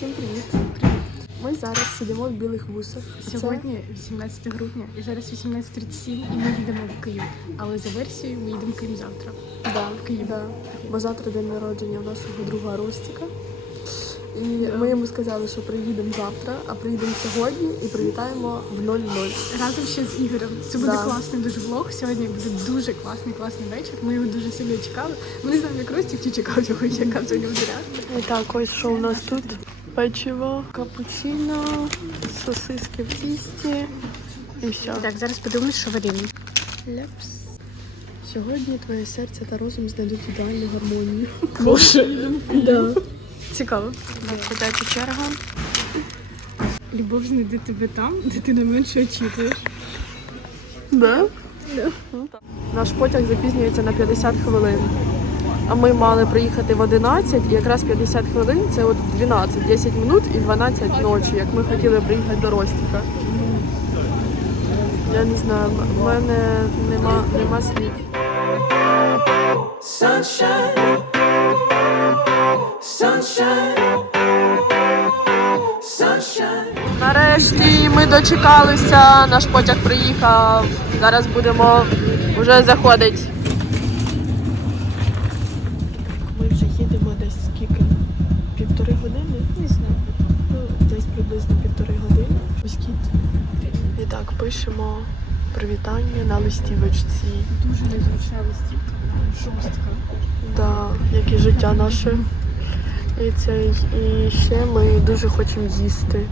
Всім привіт! Ми зараз сидимо в білих вусах. Сьогодні 18 грудня і зараз 18.37 і ми їдемо в Київ. Але за версією ми їдемо в Київ завтра. Да, в Київ. Да. Бо завтра день народження нашого друга Ростіка. І ми йому сказали, що приїдемо завтра, а приїдемо сьогодні і привітаємо в 00. Разом ще з Ігорем. Це буде Да. класний дуже влог. Сьогодні буде дуже класний, класний вечір. Ми його дуже сильно чекали. Ми не знаємо, як Ростік чи чекав його, яка сьогодні зарядка. Так, ось що у нас тут. Печиво, капучино, сосиски в тісті і все. Так, зараз подивимось, що варимо. Ляпс. Сьогодні твоє серце та розум знайдуть ідеальну гармонію. Боже. Да. Цікаво. Подайте черга. Любов знайде тебе там, де ти найменше очікуєш. Да? Наш потяг запізнюється на 50 хвилин. А ми мали приїхати в 11, і якраз 50 хвилин це от 12, 10 минут і 12 ночі, як ми хотіли приїхати до Ростіка. Я не знаю, в мене нема, нема слів. Sunshine, sunshine, sunshine. Нарешті ми дочекалися, наш потяг приїхав. Зараз будемо вже заходити. Пишемо привітання на листівочці. Дуже незручна листівка. Жорстка. Да, як і життя наше. І цей, і ще ми дуже хочемо їсти.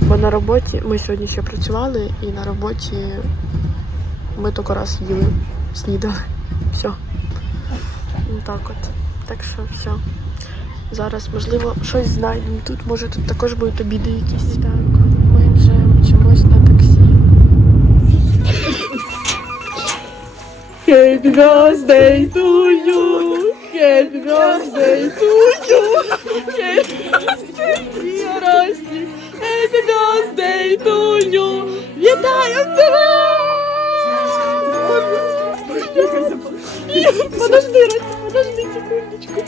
Бо на роботі ми сьогодні ще працювали, і на роботі ми тільки раз їли, снідали. Все. Ну так от. Так що все. Зараз, можливо, щось знайдемо тут. Може тут також будуть обіди якісь. Так, Happy birthday to you. Happy birthday to you. Happy birthday. Happy birthday to you. Вітаю тебе! Подожди, Рості, подожди секундочку.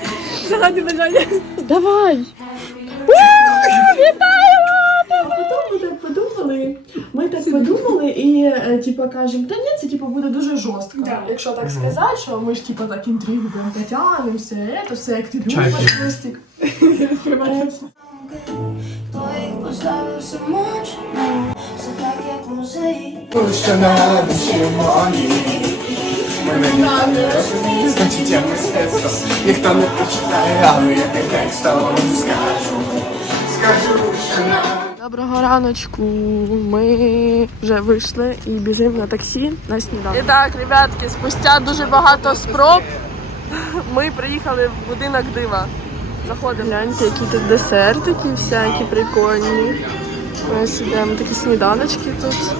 Загади бажання. Давай. А потім ми так подумали. І е, типу кажемо, та ні, це типу буде дуже жорстко. Да. Якщо так сказати, що ми ж типу так інтригу прям потягнемо, все це, все як ти. Хто їх поставив так як музей. Мене не розуміє, значить я мистецтво Ніхто не почитає, але я текстом скажу Скажу, що на Доброго раночку. Ми вже вийшли і біжимо на таксі на сніданок. І так, ребятки, спустя дуже багато спроб ми приїхали в будинок дива. Заходимо. Гляньте, які тут десертики всякі прикольні. Ми сидимо такі сніданочки тут.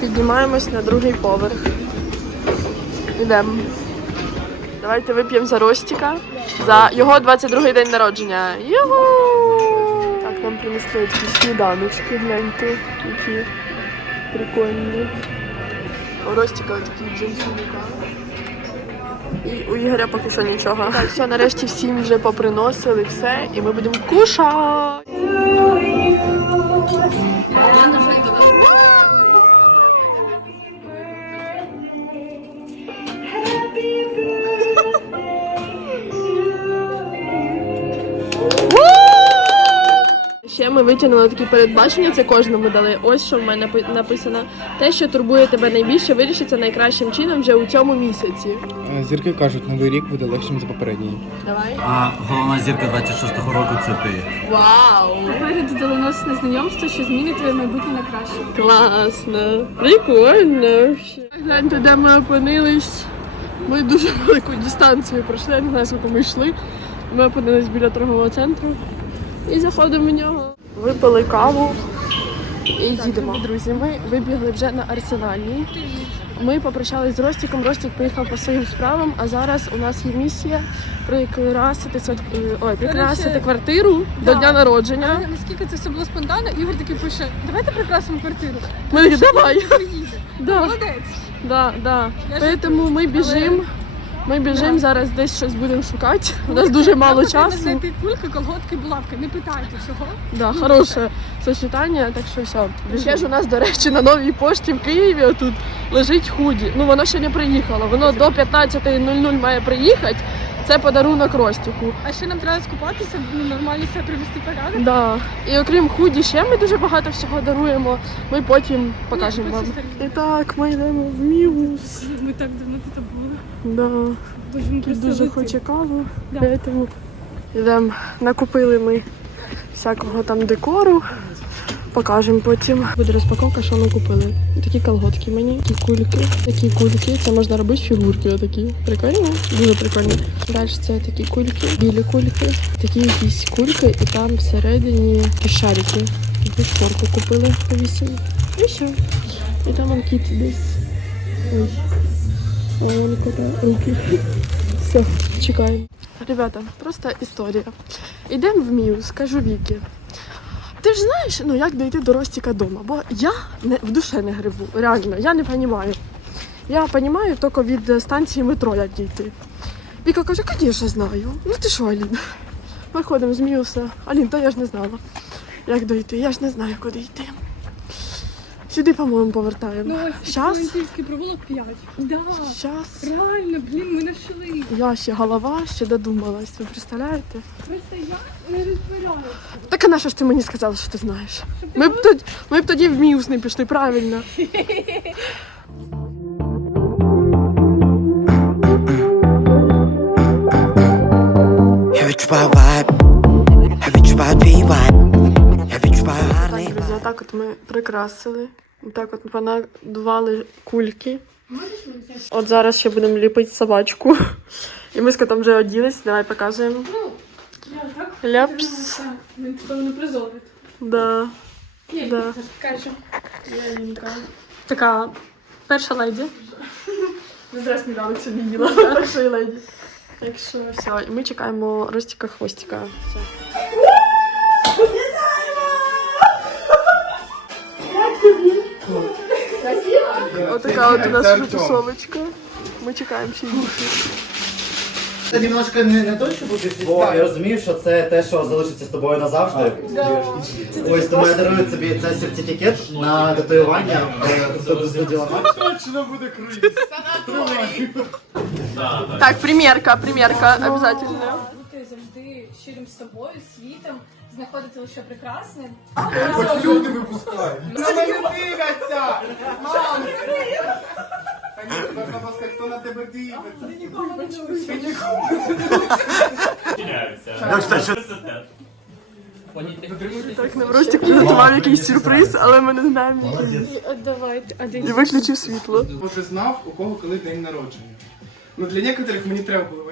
Піднімаємось на другий поверх. Йдемо. Давайте вип'ємо за Ростіка. За його 22-й день народження. Його! Принесли такі сніданочки, гляньте, які прикольні. У Ростіка такі джинси. І у Ігоря поки що нічого. Так, все, нарешті всім вже поприносили все, і ми будемо кушати. Витягнули такі передбачення, це кожному дали. Ось що в мене напи- написано. Те, що турбує тебе найбільше, вирішиться найкращим чином вже у цьому місяці. Зірки кажуть, новий рік буде легшим за попередній Давай. А головна зірка 26-го року це ти. Вау! Попереду доленосне знайомство, що змінить твоє майбутнє на краще. Класно! Прикольно! Гляньте, де ми опинились. Ми дуже велику дистанцію пройшли, не знаю, скільки ми йшли. Ми опинились біля торгового центру і заходимо в нього. Випили каву і їдемо. Друзі, ми вибігли вже на арсенальній. Ми попрощались з Ростіком. Ростік поїхав по своїм справам, а зараз у нас є місія прикрасити свят- е, ой, прикрасити Коротше, квартиру до дня народження. Але наскільки це все було спонтанно, Ігор такий пише, давайте прикрасимо квартиру. Ми такі, давай. Да. Молодець. Да, да. Поэтому мы бежим. Ми біжимо зараз десь щось будемо шукати. У нас дуже мало часу. знайти кульки, колготки, булавки. Не питайте чого. Да, хороше сочетання, так що все. Ще ж у нас, до речі, на новій пошті в Києві отут лежить худі. Ну воно ще не приїхало. Воно до 15.00 має приїхати. Це подарунок Ростіку. А ще нам треба скупатися, ну, нормально себе привести порядок. Да. І окрім худі, ще ми дуже багато всього даруємо. Ми потім покажемо вам. І так, ми йдемо в Міус. Ми так давно тут були. Да. Боже, Тут просто дуже летить. хоче каву. Да. Йдемо. Накупили ми всякого там декору. Покажемо потім. Буде розпаковка, що ми купили. Такі колготки мені, такі кульки, такі кульки. Це можна робити фігурки. Отакі. Прикольно? Дуже прикольно. Далі це такі кульки, білі кульки, такі якісь кульки, і там всередині якісь шарики. Таку шторку купили по 8. І все. І там он кіт десь. Ой. Кота руки. Все, чекаємо. Ребята, просто історія. Йдемо в Міус, кажу Вікі. Ти ж знаєш, ну як дійти до Ростіка дома? Бо я не, в душе не грибу. Реально, я не розумію. Я розумію тільки від станції метро, як дійти. Віка каже, звісно, знаю. Ну ти що, Алін? Виходимо з Міуса. Алін, то я ж не знала, як дійти. Я ж не знаю, куди йти. Сюди, по-моєму, повертаємо. Ну, ось Щас. Провулок 5. Да. Щас. Реально, блін, ми нашли. Я ще голова, ще додумалась. Ви представляєте? Просто я не розбираюся. Так а на що ж ти мені сказала, що ти знаєш? Ми б тоді, ми б тоді в Міус не пішли, правильно. Have you ми прикрасили. Отак от понадували кульки. От зараз ще будемо ліпити собачку. І ми з котом вже оділись, давай. Я так Ляпс. Він певно призовить. Да. Да. Ялинка. Така перша леді. Не зря сніданок сьогодні першої леді. Так що все, і ми чекаємо Ростіка Хвостіка. Все. Отака от у нас Це вже Артем. тусовочка. Ми чекаємо ще інші. Це немножко не, не то, що буде, бо я розумію, що це те, що залишиться з тобою назавжди. Ось тому я дарую тобі цей сертифікат на татуювання. е, тобто з виділами. Точно буде круїз. Так, примірка, примірка, обов'язково. Бути завжди щирим з собою, світом, Знаходити лише прекрасне. Хоч люди випускають. На мене дивляться! Мам! Та ні, будь ласка, хто на тебе дивиться? Ти ніколи. Так, нам Ростик підготував якийсь сюрприз, але ми не знаємо. який. І виключив світло. Може знав, у кого коли день народження. Ну для некоторих мені треба було.